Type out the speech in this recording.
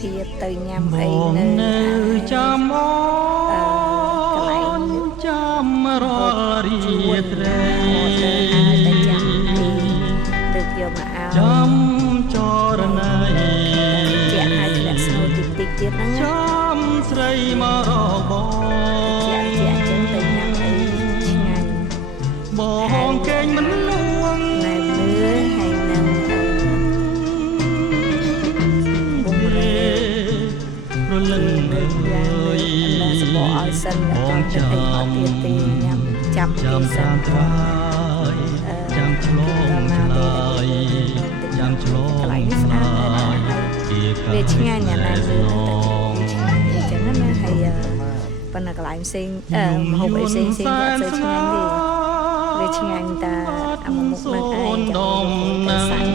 ភាពទៅញ៉ាំអីនៅចាំអូកន្លែងចាំរាល់រាត្រីទៅចាំទីទឹកយកមកឲ្យចាំចរណៃជាឲ្យធ្លាក់ស្នូតិចទៀតហ្នឹងចាំស្រីមករកបងជាចឹងទៅញ៉ាំអីឆ្ងាញ់បងកេងមិនលួងណែលឿនហើយនឹងបុំរេរលឹងយ៉ាងលើសបោឲ្យសិនបងចាំអត់ទៀតទេញ៉ាំចាំគេសិនត្រាយចាំឆ្លងឆ្លើយចាំឆ្លងកន្លែងនេះស្អាតណាស់វាឆ្ងាញ់ណាស់ណាស់លឿនទៅឆ្ងាញ់អញ្ចឹងណាហើយប៉ុន្តែកន្លែងផ្សេងម្ហូបអីផ្សេងៗក៏អត់សូវឆ្ងាញ់ទេវាឆ្ងាញ់តែអាមុខនឹងឯងចាំទៅសាច់